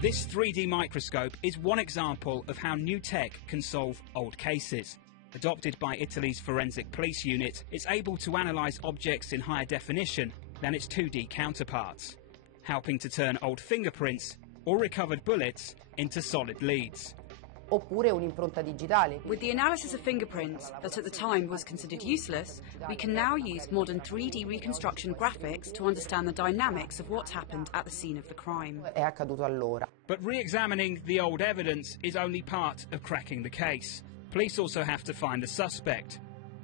This 3D microscope is one example of how new tech can solve old cases. Adopted by Italy's forensic police unit, it's able to analyse objects in higher definition than its 2D counterparts, helping to turn old fingerprints or recovered bullets into solid leads. Oppure un'impronta digitale. With the analysis of fingerprints that at the time was considered useless, we can now use modern 3D reconstruction graphics to understand the dynamics of what happened at the scene of the crime. È accaduto allora. But re-examining the old evidence is only part of cracking the case. Police also have to find the suspect,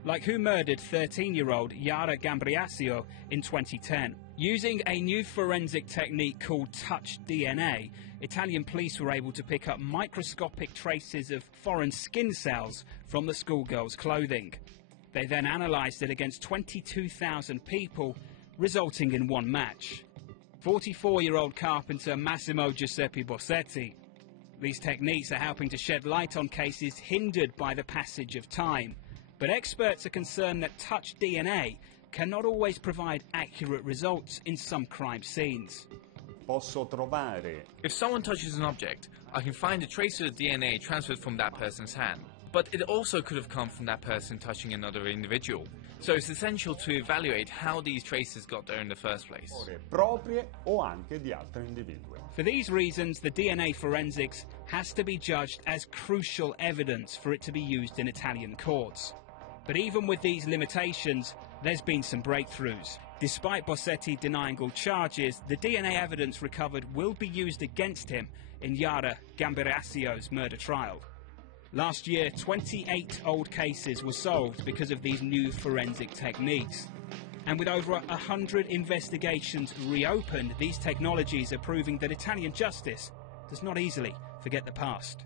like who murdered 13-year-old Yara Gambriasio in 2010. Using a new forensic technique called touch DNA, Italian police were able to pick up microscopic traces of foreign skin cells from the schoolgirl's clothing. They then analysed it against 22,000 people, resulting in one match. 44-year-old carpenter Massimo Giuseppe Bossetti. These techniques are helping to shed light on cases hindered by the passage of time. But experts are concerned that touch DNA cannot always provide accurate results in some crime scenes. If someone touches an object, I can find a trace of the DNA transferred from that person's hand. But it also could have come from that person touching another individual. So it's essential to evaluate how these traces got there in the first place. For these reasons, the DNA forensics has to be judged as crucial evidence for it to be used in Italian courts. But even with these limitations, there's been some breakthroughs. Despite Bossetti denying all charges, the DNA evidence recovered will be used against him in Yara Gambriasio's murder trial. Last year, 28 old cases were solved because of these new forensic techniques. And with over 100 investigations reopened, these technologies are proving that Italian justice does not easily forget the past.